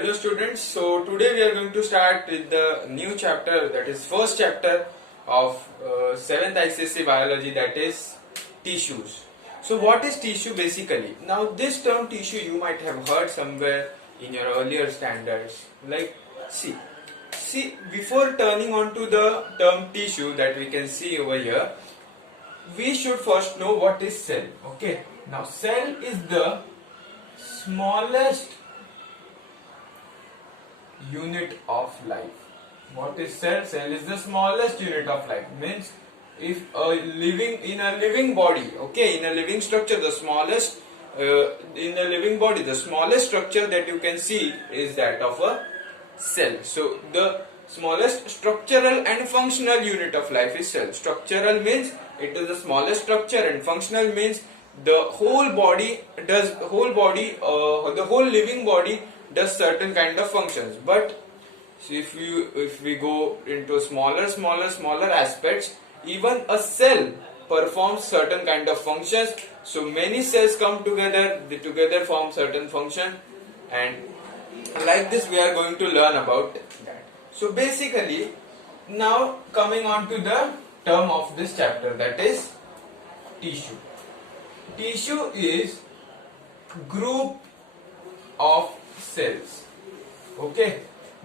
Hello students, so today we are going to start with the new chapter, that is first chapter of 7th ICSE biology, that is tissues. So what is tissue basically? Now this term tissue you might have heard somewhere in your earlier standards. Like see before turning on to the term tissue that we can see over here, we should first know what is cell. Okay, now cell is the smallest unit of life. What is cell? Cell is the smallest unit of life. Means if in a living body, okay, in a living structure, the smallest in a living body, the smallest structure that you can see is that of a cell. So the smallest structural and functional unit of life is cell. Structural means it is the smallest structure, and functional means the whole body the whole living body does certain kind of functions. But if we go into smaller aspects, even a cell performs certain kind of functions. So many cells come together, they together form certain function, and like this we are going to learn about that. So basically, now coming on to the term of this chapter, that is tissue. Tissue is group of cells. Okay,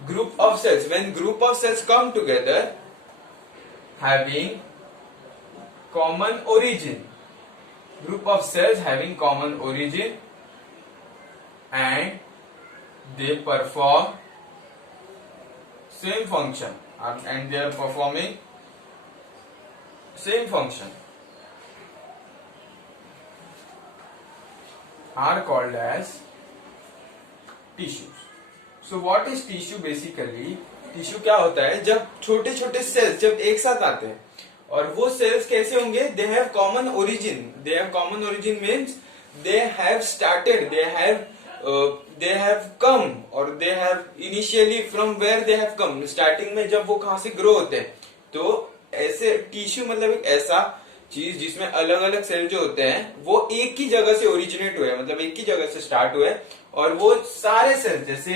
group of cells. When group of cells come together having common origin, group of cells having common origin, and they perform same function, and they are performing same function, are called as tissues. So what is tissue basically? Tissue क्या होता है? जब छोटे छोटे sales जब एक साथ आते हैं, और वो सेल्स कैसे होंगे? They have common origin. They have common origin means they have started, they have come, और they have initially from where they have come. Starting में जब वो कहां से ग्रो होते हैं, तो ऐसे टिश्यू मतलब एक ऐसा चीज जिसमें अलग अलग सेल जो होते हैं वो एक ही जगह से ओरिजिनेट हुए, मतलब एक ही जगह से स्टार्ट हुए, और वो सारे सेल्स, जैसे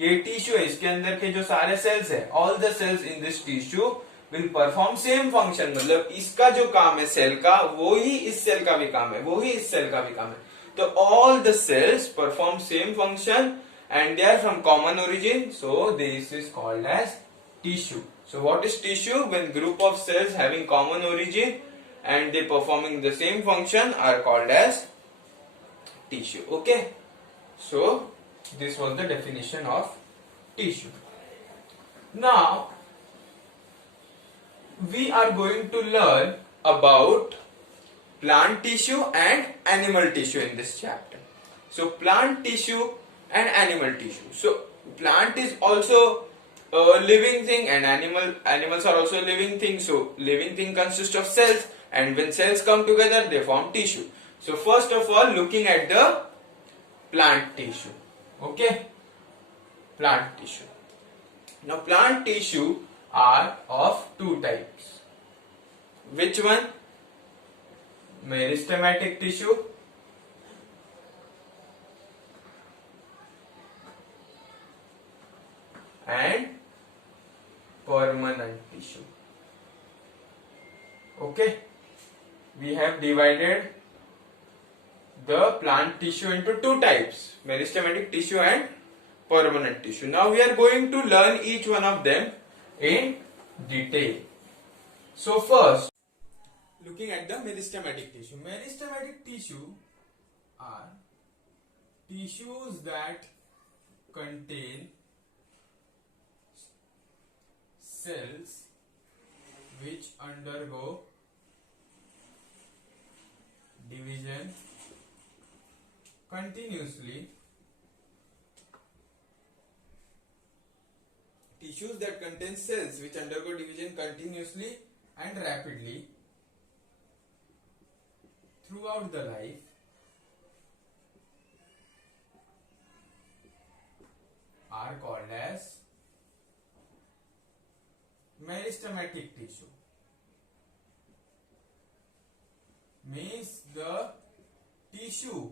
ये टिश्यू है, इसके अंदर के जो सारे सेल्स है, all the cells in this tissue will perform same function. मतलब इसका जो काम है सेल का, वो ही इस सेल का भी काम है, वो ही इस सेल का भी काम है. तो all the cells perform same function and they are from common origin, so this is called as tissue. So what is tissue? When group of cells having common origin and they performing the same function are called as tissue. Okay, so this was the definition of tissue. Now we are going to learn about plant tissue and animal tissue in this chapter. So plant tissue and animal tissue. So plant is also a living thing, and animals are also living things. So living thing consists of cells, and when cells come together they form tissue. So first of all, looking at the plant tissue. Okay, plant tissue. Now plant tissue are of two types. Which one? Meristematic tissue and permanent tissue. Okay, we have divided the plant tissue into two types, meristematic tissue and permanent tissue. Now we are going to learn each one of them in detail. So first, looking at the meristematic tissue. Meristematic tissue are tissues that contain cells which undergo division continuously. Tissues that contain cells which undergo division continuously and rapidly throughout the life are called as meristematic tissue. Means the tissue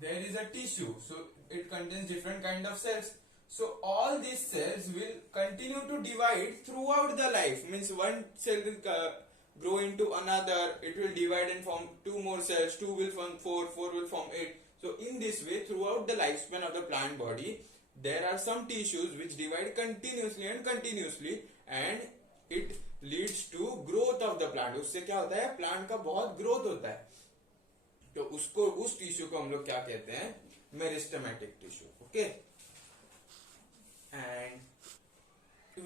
there is a tissue, so it contains different kind of cells. So all these cells will continue to divide throughout the life. Means one cell will grow into another, it will divide and form two more cells, two will form four, four will form eight. So in this way, throughout the lifespan of the plant body, there are some tissues which divide continuously and continuously, and it leads to growth of the plant. उससे क्या होता है, plant का बहुत growth होता है. तो उसको, उस टिश्यू को हम लोग क्या कहते हैं, meristematic tissue. Okay, and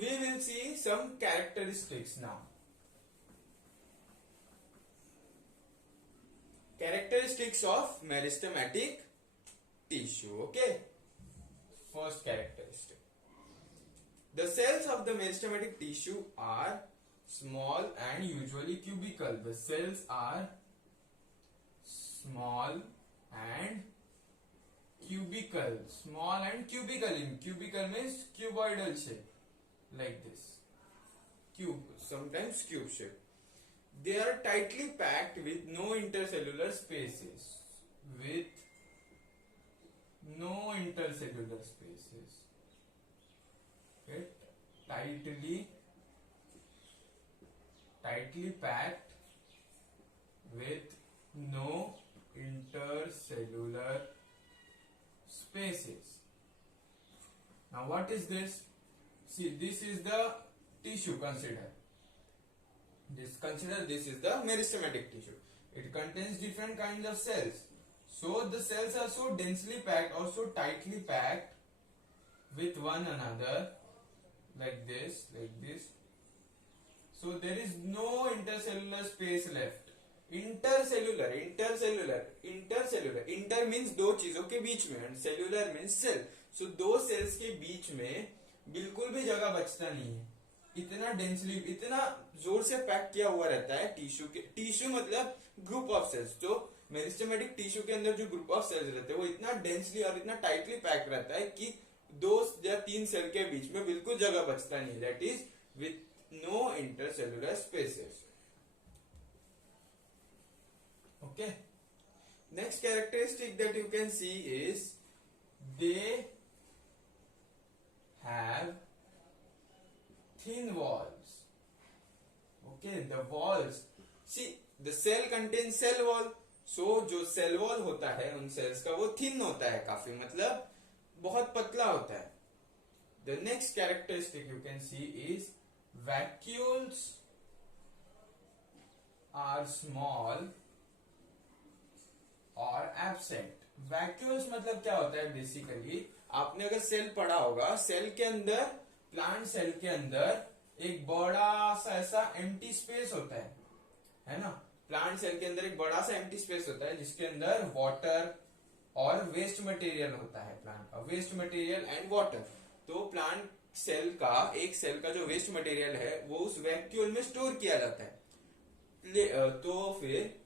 we will see some characteristics now. Characteristics of meristematic tissue. Okay, first characteristic, the cells of the meristematic tissue are small and usually cubical. The cells are small and cubical. Small and cubical. In cubical means cuboidal shape, like this. Cube, sometimes cube shape. They are tightly packed with no intercellular spaces. With no intercellular spaces. Okay. Tightly packed with no intercellular spaces. Now what is this? See, this is the tissue. Consider this is the meristematic tissue. It contains different kinds of cells. So the cells are so densely packed or so tightly packed with one another, like this. So there is no intercellular space left. Intercellular. Inter means दो चीजों के बीच में, and cellular means cell. So दो cells के बीच में बिल्कुल भी जगह बचता नहीं है. इतना डेंसली, इतना जोर से पैक किया हुआ रहता है टिश्यू के. टिश्यू मतलब ग्रुप ऑफ सेल्स. जो मेरिस्टेमेटिक टिश्यू के अंदर जो ग्रुप ऑफ सेल्स रहते हैं वो इतना डेंसली और इतना टाइटली पैक रहता है कि दो या तीन सेल के बीच में बिल्कुल जगह बचता नहीं. That is with no intercellular spaces. Okay. Next characteristic that you can see is they have thin walls. Okay, the walls. See, the cell contains cell wall. So जो cell wall होता है उन cells का वो thin होता है काफी, मतलब बहुत पतला होता है. The next characteristic you can see is vacuoles are small और एब्सेंट. वैक्यूल्स मतलब क्या होता है, बेसिकली आपने अगर सेल पढ़ा होगा, सेल के अंदर, प्लांट सेल के अंदर एक बड़ा सा ऐसा एम्प्टी स्पेस होता है ना. प्लांट सेल के अंदर एक बड़ा सा एम्प्टी स्पेस होता है जिसके अंदर वाटर और वेस्ट मटेरियल होता है. प्लांट का वेस्ट मटेरियल एंड वाटर. तो प्लांट सेल का, एक सेल का जो वेस्ट मटेरियल है वो उस वैक्यूल में स्टोर किया जाता है. तो फिर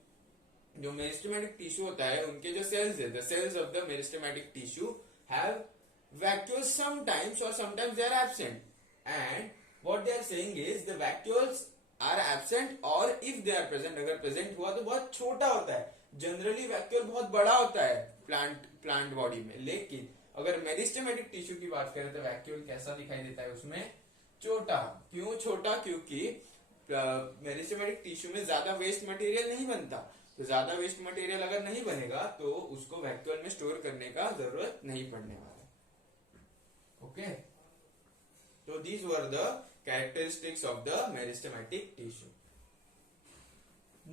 जो मेरिस्टेमेटिक टिश्यू होता है, उनके जो सेल्स है, the cells of the meristematic tissue have vacuoles sometimes और sometimes they are absent. And what they are saying is the vacuoles are absent, और इफ दे आर प्रेजेंट, अगर प्रेजेंट हुआ तो बहुत छोटा होता है. जनरली वैक्यूल बहुत बड़ा होता है प्लांट बॉडी में. लेकिन अगर मेरिस्टेमेटिक टिश्यू की बात करें तो वैक्यूल कैसा दिखाई देता है, उसमें छोटा. क्यों छोटा? क्योंकि मेरिस्टेमेटिक टिश्यू में ज्यादा वेस्ट मटेरियल नहीं बनता. तो ज्यादा वेस्ट मटेरियल अगर नहीं बनेगा तो उसको वैक्यूल में स्टोर करने का जरूरत नहीं पड़ने वाला. ओके, तो these were the characteristics of the meristematic tissue.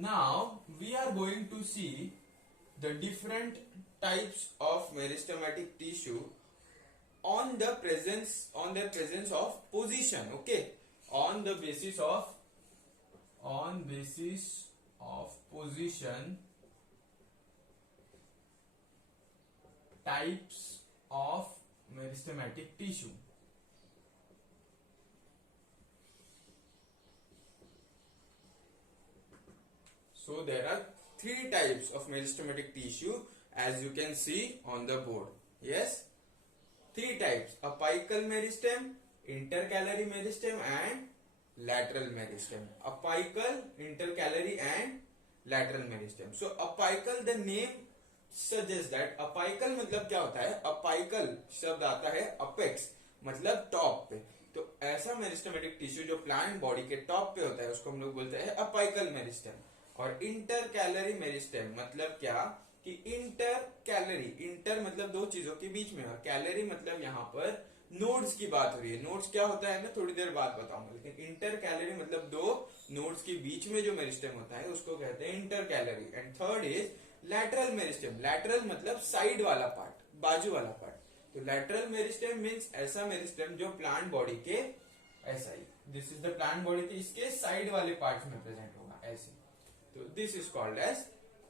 Now we are going to see the different types of meristematic tissue on their presence of position. Okay, on basis of position, types of meristematic tissue. So there are three types of meristematic tissue as you can see on the board. Yes, three types: apical meristem, intercalary meristem and lateral meristem. Apical, intercalary and lateral meristem. So apical, the name suggests that apical मतलब क्या होता है, apical शब्द आता है apex. मतलब top पे। तो ऐसा मेरिस्टेमेटिक टिश्यू जो प्लांट बॉडी के टॉप पे होता है उसको हम लोग बोलते हैं अपाइकल मेरिस्टेम। और इंटर कैलरी मेरिस्टेम मतलब क्या कि इंटर कैलरी, इंटर मतलब दो चीजों के बीच में, और कैलरी मतलब यहाँ पर नोड्स की बात हो रही है। नोड्स क्या होता है मैं थोड़ी देर बाद बताऊंगा, लेकिन इंटर कैलरी मतलब दो नोड्स के बीच में जो मेरिस्टेम होता है उसको कहते हैं intercalary. And third is lateral meristem. Lateral मतलब साइड वाला पार्ट, बाजू वाला पार्ट। तो लैटरल मेरिस्टेम मीन्स ऐसा मेरिस्टेम जो प्लांट बॉडी के ऐसा ही, this is the plant body के इसके साइड वाले पार्ट में प्रेजेंट होगा ऐसे। तो this is called as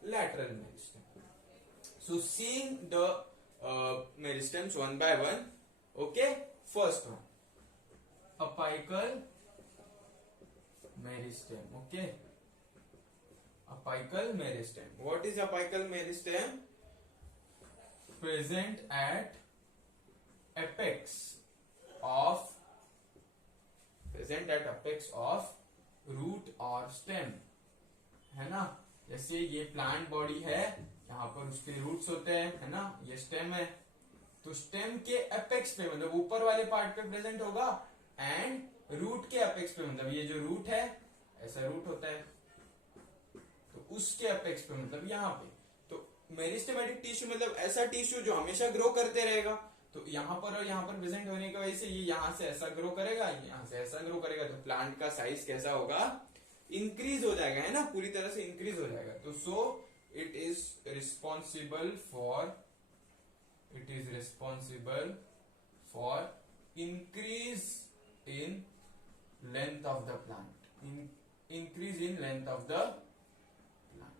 lateral meristem. So seeing the meristems one by one, okay. First one apical meristem, okay. apical meristem. What is apical meristem? Present at apex of root or stem, है ना। जैसे ये plant body है, यहाँ पर उसके roots होते हैं, है ना, ये स्टेम है। तो स्टेम के एपेक्स पे मतलब ऊपर वाले पार्ट पे प्रेजेंट होगा, एंड रूट के एपेक्स पे मतलब ये जो रूट है, ऐसा रूट होता है, तो उसके अपेक्स पे मतलब यहाँ पे। तो मेरिस्टेमेटिक टिश्यू मतलब ऐसा टिश्यू जो हमेशा ग्रो करते रहेगा। तो यहाँ पर और यहाँ पर प्रेजेंट होने की वजह से ये यहाँ से ऐसा ग्रो करेगा, यहाँ से ऐसा ग्रो करेगा, तो प्लांट का साइज कैसा होगा, इंक्रीज हो जाएगा, है ना, पूरी तरह से इंक्रीज हो जाएगा। तो so it is responsible for increase in length of the plant, increase in length of the plant,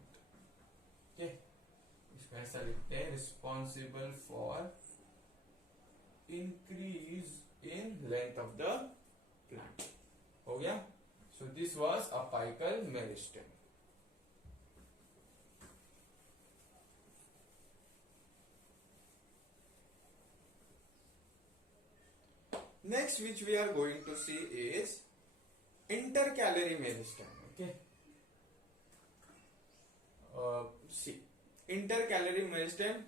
okay. इसको ऐसा लिखते हैं, responsible for increase in length of the plant. हो गया। So this was apical meristem. Next which we are going to see is intercalary meristem, okay. See, intercalary meristem,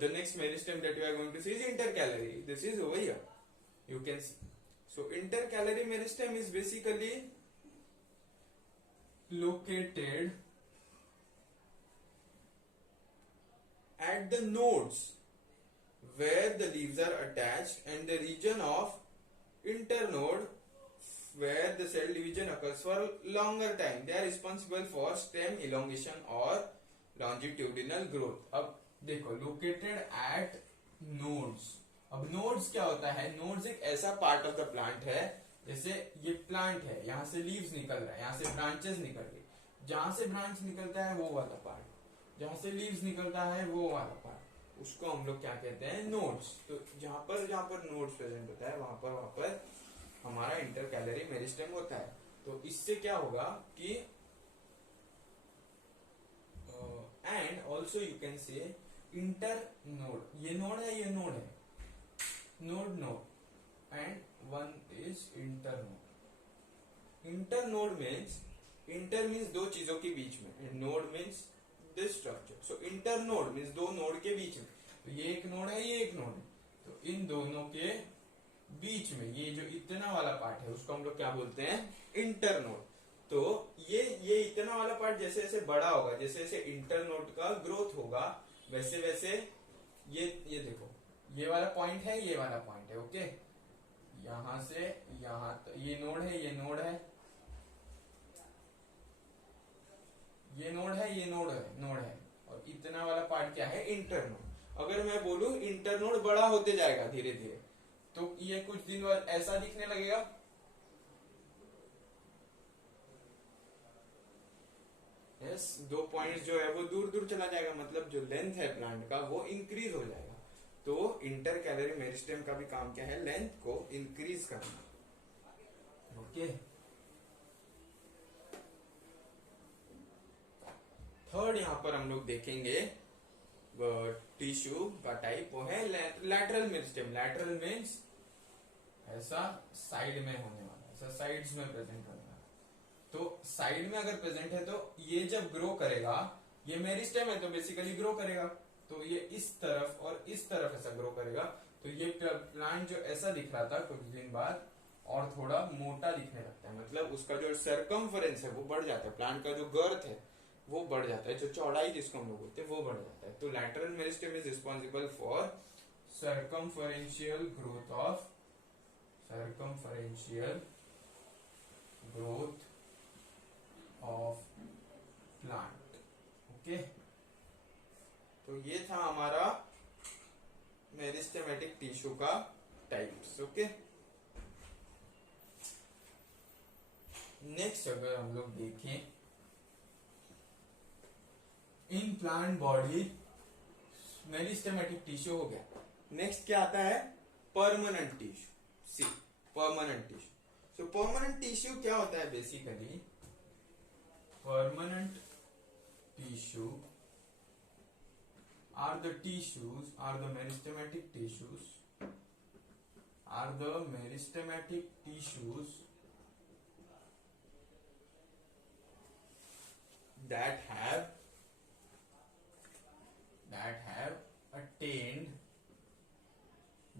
the next meristem that we are going to see is intercalary. This is over here, you can see. So intercalary meristem is basically located at the nodes where the leaves are attached, and the region of internode where the cell division occurs for longer time. They are responsible for stem elongation or longitudinal growth. अब देखो, located at nodes. अब nodes क्या होता है? nodes एक ऐसा part of the plant है, जैसे ये प्लांट है, यहाँ से लीव्स निकल रहा है, यहाँ से ब्रांचेस निकल रही, जहां से ब्रांच निकलता है वो वाला पार्ट, जहां से लीव्स निकलता है वो वाला पार्ट, उसको हम लोग क्या कहते हैं, नोड्स। तो जहां पर नोड्स प्रेजेंट होता है वहां पर हमारा इंटरकैलरी मेरिस्टेम होता है। तो इससे क्या होगा कि and also you can say inter node, ये नोड है, ये नोड है, node and one is inter node. Inter node means, inter means दो चीजों के बीच में, and node means this structure. So inter node means दो नोड के बीच में। तो ये एक नोड है, ये एक नोड है, तो इन दोनों के बीच में ये जो इतना वाला पार्ट है उसको हम लोग क्या बोलते हैं, इंटर नोड। तो ये इतना वाला पार्ट जैसे जैसे बड़ा होगा, जैसे जैसे इंटर नोड का ग्रोथ होगा, वैसे वैसे ये देखो, ये वाला पॉइंट है, ये वाला पॉइंट है, ओके। यहां से यहां ये नोड है, ये नोड है, ये नोड है, ये नोड है, और इतना वाला पार्ट क्या है, इंटर नोड। अगर मैं बोलूं इंटर नोड बड़ा होते जाएगा धीरे धीरे, तो ये कुछ दिन बाद ऐसा दिखने लगेगा, यस, दो पॉइंट्स जो है वो दूर दूर चला जाएगा, मतलब जो लेंथ है प्लांट का वो इंक्रीज हो जाएगा। तो इंटर कैलरी मेरिस्टेम का भी काम क्या है, लेंथ को इंक्रीज करना, ओके। थर्ड यहां पर हम लोग देखेंगे टिश्यू का टाइप, वो है लैटरल मेरिस्टेम। लैटरल मीन्स ऐसा साइड में होने वाला, ऐसा साइड्स में प्रेजेंट होने वाला। तो साइड में अगर प्रेजेंट है तो ये जब ग्रो करेगा, ये मेरिस्टेम है तो बेसिकली ग्रो करेगा, तो ये इस तरफ और इस तरफ ऐसा ग्रो करेगा। तो ये प्लांट जो ऐसा दिख रहा था कुछ दिन बाद और थोड़ा मोटा दिखने लगता है, मतलब उसका जो सरकमफरेंस है वो बढ़ जाता है, प्लांट का जो गर्थ है वो बढ़ जाता है, जो चौड़ाई जिसको हम लोग बोलते हैं वो बढ़ जाता है। तो lateral meristem is responsible for circumferential growth of plant। Okay, तो ये था हमारा मेरिस्टेमेटिक टिश्यू का टाइप्स। ओके, नेक्स्ट अगर हम लोग देखें in plant body meristematic tissue हो गया, नेक्स्ट क्या आता है? Permanent tissue. See, permanent tissue. So permanent tissue क्या होता है? Basically permanent tissue are the meristematic tissues that have attained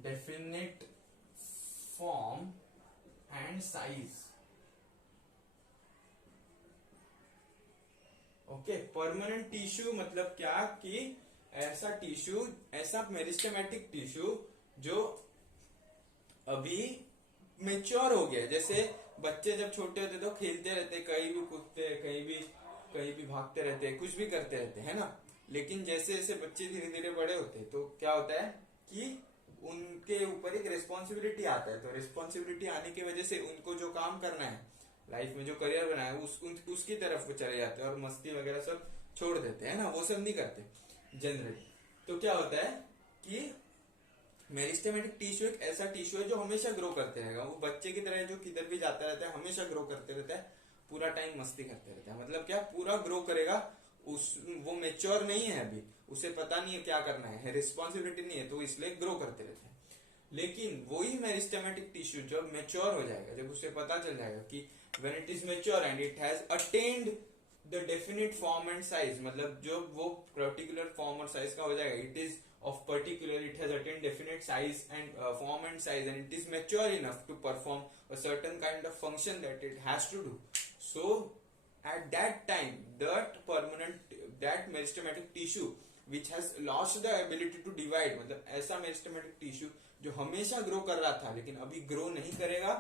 definite form and size। Okay, permanent tissue मतलब क्या कि ऐसा टिश्यू, ऐसा मेरिस्टेमेटिक टिश्यू जो अभी मेच्योर हो गया। जैसे बच्चे जब छोटे होते तो खेलते रहते, कहीं भी कूदते, कहीं भी भागते रहते, कुछ भी करते रहते, है ना। लेकिन जैसे जैसे बच्चे धीरे धीरे बड़े होते तो क्या होता है कि उनके ऊपर एक रिस्पॉन्सिबिलिटी आता है। तो रिस्पॉन्सिबिलिटी आने की वजह से उनको जो काम करना है लाइफ में, जो करियर बनाया है, उसकी तरफ वो चले जाते हैं और मस्ती वगैरह सब छोड़ देते हैं ना, वो सब नहीं करते जनरली। तो क्या होता है कि मेरिस्टेमेटिक टिश्यू एक ऐसा टिश्यू है जो हमेशा ग्रो करते रहेगा। वो बच्चे की तरह जो किधर भी जाता रहता है हमेशा ग्रो करते रहता है, पूरा टाइम मस्ती करते रहता है। मतलब क्या, पूरा ग्रो करेगा। वो मेच्योर नहीं है अभी, उसे पता नहीं है क्या करना है, रिस्पॉन्सिबिलिटी नहीं है, तो इसलिए ग्रो करते रहते हैं। लेकिन वही मेरिस्टेमेटिक टिश्यू जब मेच्योर हो जाएगा, जब उसे पता चल जाएगा कि when it is mature and it has attend the definite form and size, मतलब जो वो पर्टिकुलर फॉर्म और साइज का हो जाएगा, it is of particular, it has attained definite size and form and size, and it is mature enough to perform a certain kind of function that it has to do. So at that time, that meristematic tissue which has lost the ability to divide, मतलब ऐसा meristematic tissue जो हमेशा grow कर रहा था लेकिन अभी grow नहीं करेगा,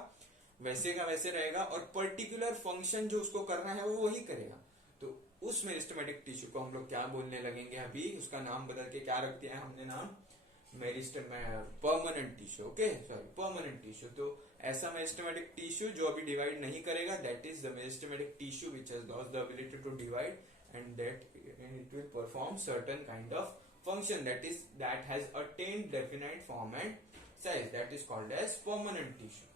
वैसे का वैसे रहेगा, और पर्टिकुलर फंक्शन जो उसको करना है वो वही करेगा। तो उस मेरिस्टेमेटिक टिश्यू को हम लोग क्या बोलने लगेंगे? अभी उसका नाम बदल के क्या रख दिया है हमने नाम? Permanent tissue. Okay, sorry, permanent tissue. तो ऐसा मेरिस्टेमेटिक टिश्यू जो अभी डिवाइड नहीं करेगा, that is the meristematic tissue which has lost the ability to divide and that it will perform certain kind of function that has attained definite form and size, that is called as permanent tissue।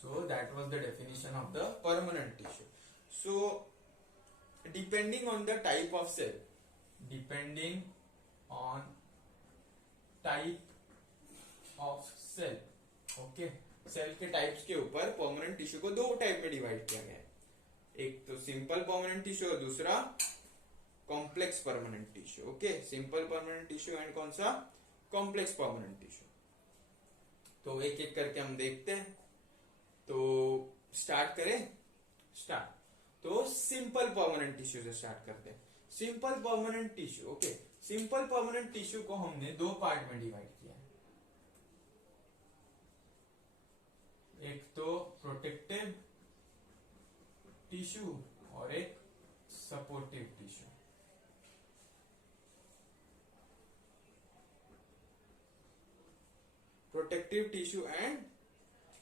So that was the definition of the permanent tissue। So depending on the type of cell, depending on type of cell, okay, cell के types के ऊपर permanent tissue को दो type में divide किया गया है। एक तो सिंपल परमानेंट टिश्यू और दूसरा complex permanent tissue. Okay, simple permanent tissue and कौन सा? Complex permanent tissue. तो एक एक करके हम देखते हैं। तो स्टार्ट करें? स्टार्ट। तो सिंपल परमानेंट टिश्यू से स्टार्ट करते हैं। Simple permanent tissue, okay, simple permanent tissue को हमने दो पार्ट में डिवाइड किया है। एक तो प्रोटेक्टिव टिश्यू और एक supportive tissue. Protective tissue and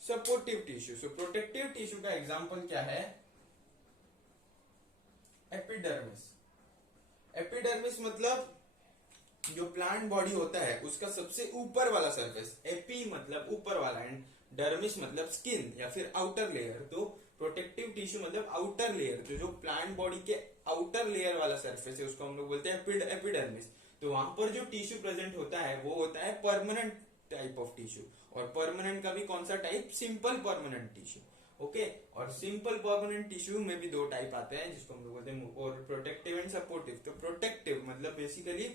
supportive tissue. So protective tissue का एग्जांपल क्या है? एपिडर्मिस। एपिडर्मिस मतलब जो प्लांट बॉडी होता है उसका सबसे ऊपर वाला सरफेस, एपी मतलब ऊपर वाला एंड डर्मिस मतलब स्किन या फिर आउटर लेयर। तो प्रोटेक्टिव टिश्यू मतलब आउटर लेयर, जो प्लांट बॉडी के आउटर लेयर वाला सरफेस है उसको हम लोग बोलते हैं एपिडर्मिस। तो वहां पर जो टिश्यू प्रेजेंट होता है वो होता है परमानेंट टाइप ऑफ टिश्यू। और परमानेंट का भी कौन सा type? Simple permanent tissue. Okay, और सिंपल परमानेंट टिश्यू में भी दो टाइप आते हैं जिसको हम लोग बोलते हैं और प्रोटेक्टिव एंड सपोर्टिव। तो प्रोटेक्टिव मतलब बेसिकली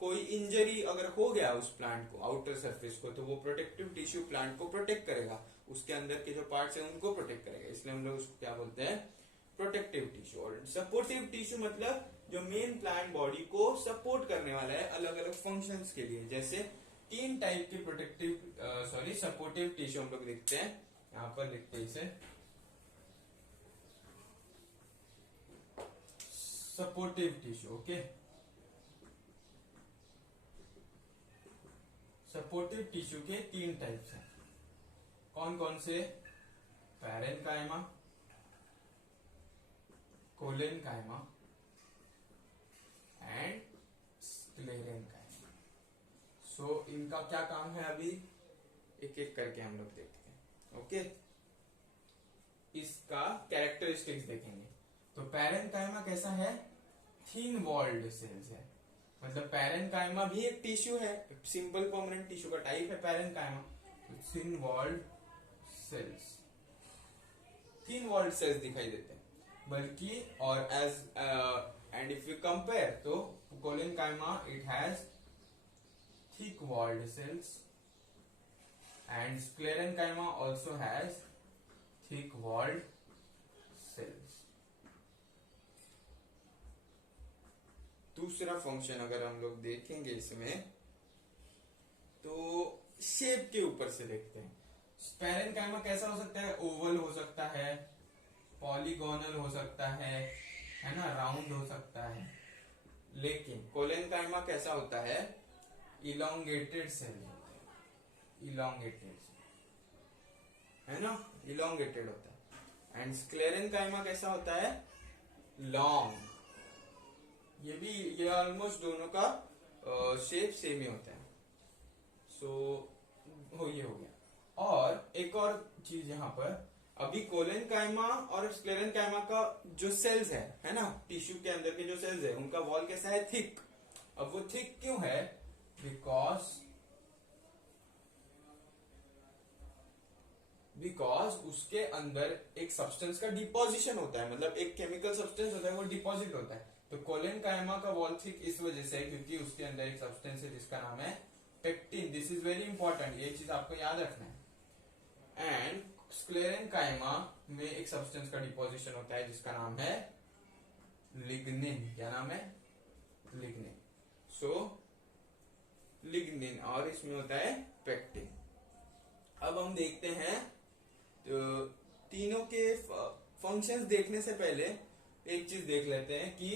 कोई इंजरी अगर हो गया उस प्लांट को, आउटर सरफेस को, तो वो प्रोटेक्टिव टिश्यू प्लांट को प्रोटेक्ट करेगा, उसके अंदर के जो पार्ट्स हैं उनको प्रोटेक्ट करेगा, इसलिए हम लोग उसको क्या बोलते हैं, प्रोटेक्टिव टिश्यू। और सपोर्टिव टिश्यू मतलब जो मेन प्लांट बॉडी को सपोर्ट करने वाला है अलग अलग फंक्शंस के लिए। जैसे 3 टाइप के सपोर्टिव टिश्यू हम लोग देखते हैं, यहां पर लिखते हैं इसे supportive tissue. Okay, supportive tissue के 3 टाइप्स हैं। कौन कौन से? Parenchyma, collenchyma and sclerenchyma. So इनका क्या काम है, अभी एक एक करके हम लोग देखते हैं। ओके, इसका कैरेक्टरिस्टिक्स देखेंगे। तो पैरेनकाइमा कैसा है? थिन वॉल्ड सेल्स है, मतलब पैरेनकाइमा भी एक टिश्यू है, सिंपल परमानेंट टिश्यू का टाइप है parenchyma. Thin walled cells, thin walled cells दिखाई देते हैं, बल्कि और as and if you compare तो collenchyma it has thick walled cells and sclerenchyma also has thick walled cells. दूसरा फंक्शन अगर हम लोग देखेंगे इसमें, तो शेप के ऊपर से देखते हैं। पैरेनकाइमा कैसा हो सकता है? ओवल हो सकता है, पॉलीगोनल हो सकता है ना, राउंड हो सकता है। लेकिन कोलेनकाइमा कैसा होता है? इलोंगेटेड सेल होता है, इलोंगेटेड है ना, इलोंगेटेड होता है। एंड स्क्लेरेनकाइमा कैसा होता है? लॉन्ग। ये ऑलमोस्ट दोनों का शेप सेम ही होता है। ये हो गया। और एक और चीज यहाँ पर, अभी कोलेनकाइमा और स्क्लेरेनकाइमा का जो सेल्स है ना, टिश्यू के अंदर के जो सेल्स है, उनका वॉल कैसा है? थिक। अब वो थिक क्यों है? बिकॉज उसके अंदर एक सब्सटेंस का डिपोजिशन होता है, मतलब एक केमिकल सब्सटेंस होता है, वो डिपॉजिट होता है। तो कोलेनकाइमा का वॉल थिक इस वजह से है क्योंकि उसके अंदर एक सब्सटेंस है जिसका नाम है pectin. This is very important, ये चीज आपको याद रखना है। एंड स्क्लेरेनकाइमा में एक सब्सटेंस का डिपोजिशन होता है जिसका नाम है लिग्निन। क्या नाम है? लिग्निन। लिग्निन, और इसमें होता है पेक्टिन। अब हम देखते हैं, तो तीनों के फंक्शंस देखने से पहले एक चीज देख लेते हैं कि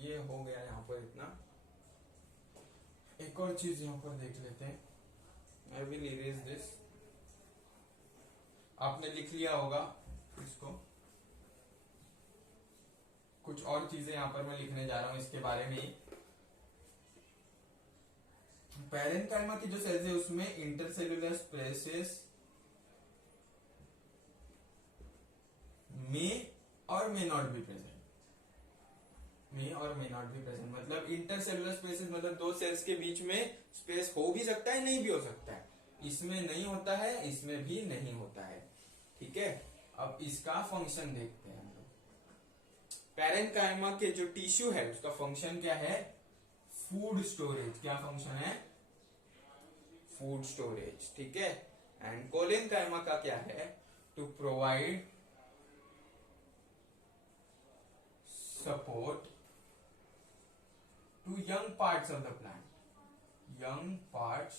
ये हो गया यहां पर इतना। एक और चीज यहां पर देख लेते हैं। I will erase this. आपने लिख लिया होगा इसको। कुछ और चीजें यहां पर मैं लिखने जा रहा हूं इसके बारे में ही। पैरेनकाइमा की जो सेल्स है उसमें इंटरसेल्युलर स्पेसेस में और मे नॉट बी प्रेजेंट। मे और मे नॉट बी प्रेजेंट मतलब इंटरसेल्युलर स्पेसेस मतलब दो सेल्स के बीच में स्पेस हो भी सकता है, नहीं भी हो सकता है। इसमें नहीं होता है, इसमें भी नहीं होता है। ठीक है, अब इसका फंक्शन देखते हैं हम लोग। पैरेनकाइमा के जो टिश्यू है उसका फंक्शन क्या है? Food storage. क्या फंक्शन है? Food storage. ठीक है। एंड कोलेनकाइमा का क्या है? To provide support to young parts of the plant. Young parts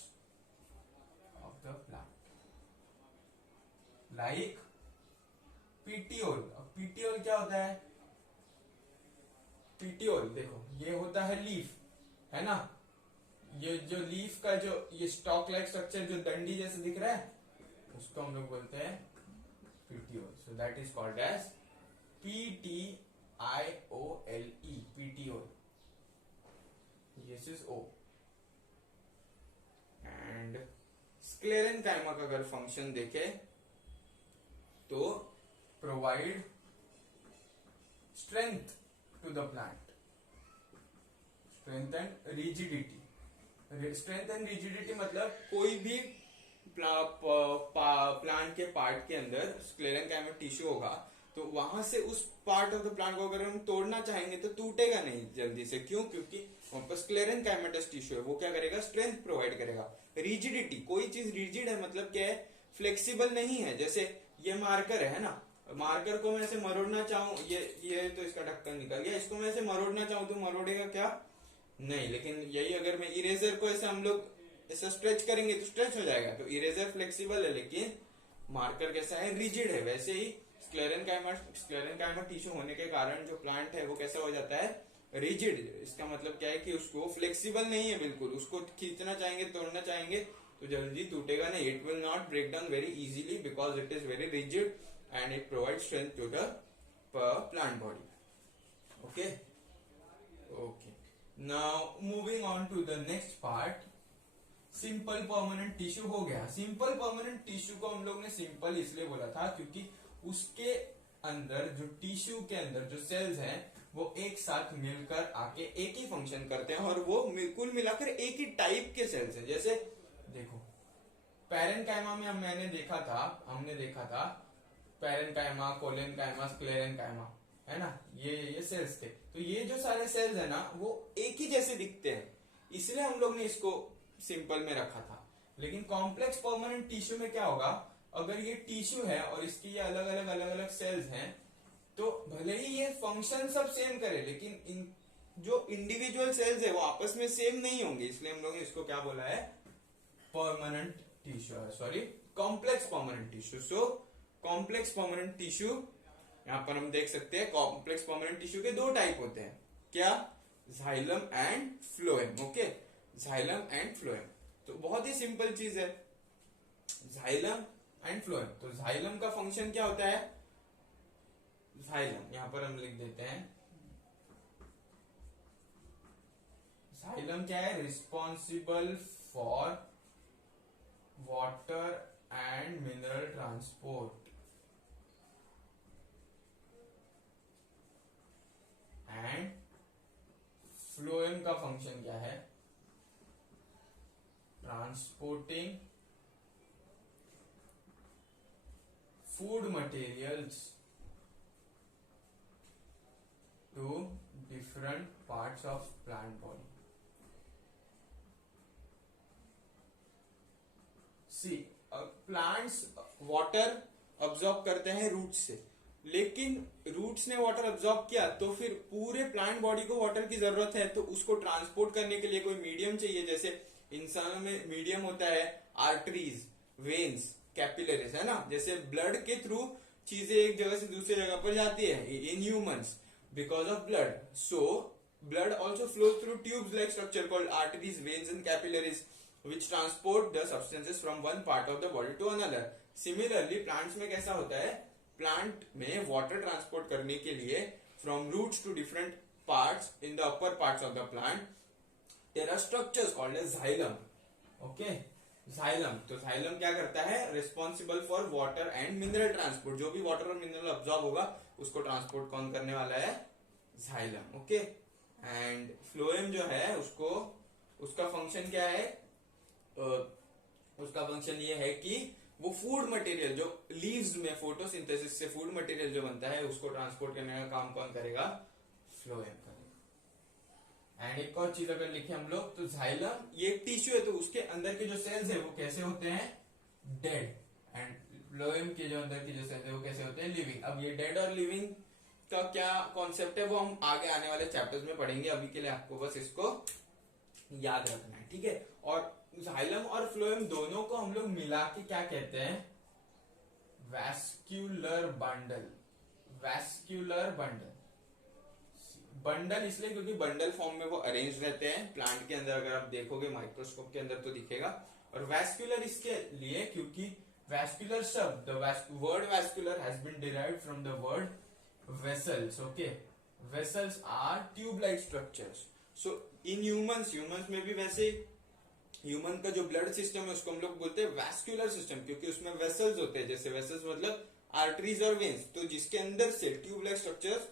of the plant like petiole. अब पीटियोल क्या होता है? पीटियोल देखो, ये होता है लीफ, है ना। ये जो लीफ का जो ये स्टॉक लाइक स्ट्रक्चर जो डंडी जैसे दिख रहा है उसको हम लोग बोलते हैं petiole. So that is called as PTIOLE, petiole. This is O। And sclerenchyma का अगर फंक्शन देखे तो provide strength to the plant, strength and rigidity. Strength and rigidity मतलब कोई भी प्लांट के पार्ट के अंदर स्क्लेरेनकाइमा टिश्यू होगा तो वहां से उस पार्ट ऑफ द प्लांट को अगर हम तोड़ना चाहेंगे तो टूटेगा नहीं जल्दी से। क्यों? क्योंकि वहां पर स्क्लेरेनकाइमेटस टिश्यू है, वो क्या करेगा? स्ट्रेंथ प्रोवाइड करेगा। रिजिडिटी, कोई चीज रिजिड है मतलब क्या है? फ्लेक्सिबल नहीं है। जैसे ये मार्कर है ना, मार्कर को मैं ऐसे मरोड़ना चाहूं, ये तो इसका ढक्कन निकल गया, इसको मैं ऐसे मरोड़ना चाहूं तो मरोड़ेगा क्या? नहीं। लेकिन यही अगर मैं इरेजर को ऐसे हम लोग ऐसा स्ट्रेच करेंगे तो स्ट्रेच हो जाएगा। तो इरेजर फ्लेक्सिबल है लेकिन मार्कर कैसा है? रिजिड है। वैसे ही स्क्लेरेनकाइमा टिश्यू होने के कारण जो प्लांट है वो कैसा हो जाता है? रिजिड। इसका मतलब क्या है कि उसको फ्लेक्सिबल नहीं है बिल्कुल। उसको खींचना चाहेंगे, तोड़ना चाहेंगे तो जल्दी टूटेगा नहीं। It will not break down very easily because it is very rigid and it provide strength to the plant body. Okay okay, now moving on to the next part, simple permanent tissue हो गया। Simple permanent tissue को हम लोग ने simple इसलिए बोला था क्योंकि उसके अंदर जो टिश्यू के अंदर जो सेल्स हैं वो एक साथ मिलकर आके एक ही फंक्शन करते हैं और वो कुल मिलाकर एक ही टाइप के सेल्स हैं। जैसे देखो पैरेनकाइमा में हमने देखा था पैरेनकाइमा, कोलेनकाइमा, स्क्लेरेनकाइमा, है ना, ये सेल्स थे। तो ये जो सारे सेल्स है ना वो एक ही जैसे दिखते हैं, इसलिए हम लोग ने इसको सिंपल में रखा था। लेकिन कॉम्प्लेक्स परमानेंट टिश्यू में क्या होगा? अगर ये टिश्यू है और इसकी ये अलग अलग सेल्स हैं तो भले ही ये फंक्शन सब सेम करे लेकिन जो इंडिविजुअल सेल्स है वो आपस में सेम नहीं होंगे, इसलिए हम लोग ने इसको क्या बोला है? Permanent tissue, sorry complex permanent tissue. So complex permanent tissue, यहां पर हम देख सकते हैं कॉम्प्लेक्स परमानेंट टिश्यू के दो टाइप होते हैं। क्या? Xylem and phloem. Okay, xylem and phloem. तो बहुत ही सिंपल चीज है, जाइलम एंड फ्लोएम। तो जाइलम का फंक्शन क्या होता है? जाइलम यहां पर हम लिख देते हैं, जाइलम क्या है? Responsible for water and mineral transport and phloem का फंक्शन क्या है? Transporting food materials to different parts of plant body. See, plants water absorb करते हैं रूट से, लेकिन रूट्स ने वाटर अब्सॉर्ब किया तो फिर पूरे प्लांट बॉडी को वाटर की जरूरत है, तो उसको ट्रांसपोर्ट करने के लिए कोई मीडियम चाहिए। जैसे इंसानों में मीडियम होता है आर्टरीज, वेन्स, कैपिलरीज, है ना। जैसे ब्लड के थ्रू चीजें एक जगह से दूसरी जगह पर जाती है in humans because of blood. So blood also flows through tubes like structure called arteries, veins and capillaries which transport the substances from one part of the body to another. Similarly, plants में कैसा होता है? Plant में water transport करने के लिए from roots to different parts in the upper parts of the plant there are structures called as xylem. Okay, xylem. तो xylem क्या करता है? Responsible for water and mineral transport. जो भी वाटर और मिनरल अब्सॉर्ब होगा उसको ट्रांसपोर्ट कौन करने वाला है? जाइलम। ओके, एंड फ्लोएम जो है उसका फंक्शन क्या है? उसका फंक्शन ये है कि वो फूड मटेरियल जो लीव्स में फोटोसिंथेसिस से फूड मटेरियल जो बनता है उसको ट्रांसपोर्ट करने का काम कौन करेगा? फ्लोएम करेगा। एंड एक और चीज अगर लिखे हम लोग तो जाइलम ये एक टिश्यू है तो उसके अंदर के जो सेल्स है वो कैसे होते हैं? डेड। एंड फ्लोएम के जो अंदर के जो सेल्स है वो कैसे होते हैं? लिविंग। अब ये डेड और लिविंग का क्या कॉन्सेप्ट है वो हम आगे आने वाले चैप्टर्स में पढ़ेंगे। अभी के लिए आपको बस इसको याद रखना है, ठीक है। और जाइलम और फ्लोएम दोनों को हम लोग मिला के क्या कहते हैं? Vascular bundle. Vascular bundle, bundle इसलिए क्योंकि बंडल फॉर्म में वो अरेंज रहते हैं प्लांट के अंदर। अगर आप देखोगे माइक्रोस्कोप के अंदर तो दिखेगा। और वैस्क्यूलर इसके लिए क्योंकि वैस्क्यूलर शब्द, the word vascular has been derived from the word vessels. Okay, vessels are tube like structures. So in humans में भी वैसे ह्यूमन का जो ब्लड सिस्टम है उसको हम लोग बोलते हैं वैस्कुलर सिस्टम क्योंकि उसमें वेसल्स होते हैं। जैसे वेसल्स मतलब आर्टरीज और वेन्स, तो जिसके अंदर से ट्यूब लाइक स्ट्रक्चर्स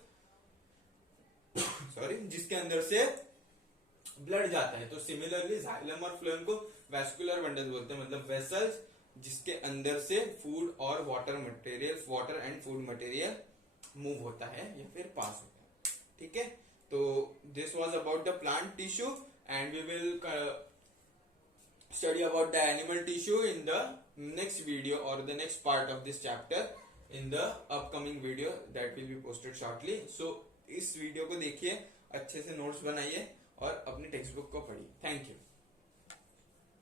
जिसके अंदर से ब्लड जाता है। तो सिमिलरली जाइलम और फ्लोएम को वैस्कुलर बंडल बोलते हैं, मतलब वेसल्स जिसके अंदर से फूड और water and food material move होता है या फिर पास होता है. ठीक है, तो this was about the plant tissue and we will study about the animal tissue in the next video or the next part of this chapter in the upcoming video that will be posted shortly. So इस video को देखिए, अच्छे से notes बनाइए और अपनी text book को पढ़िए. Thank you.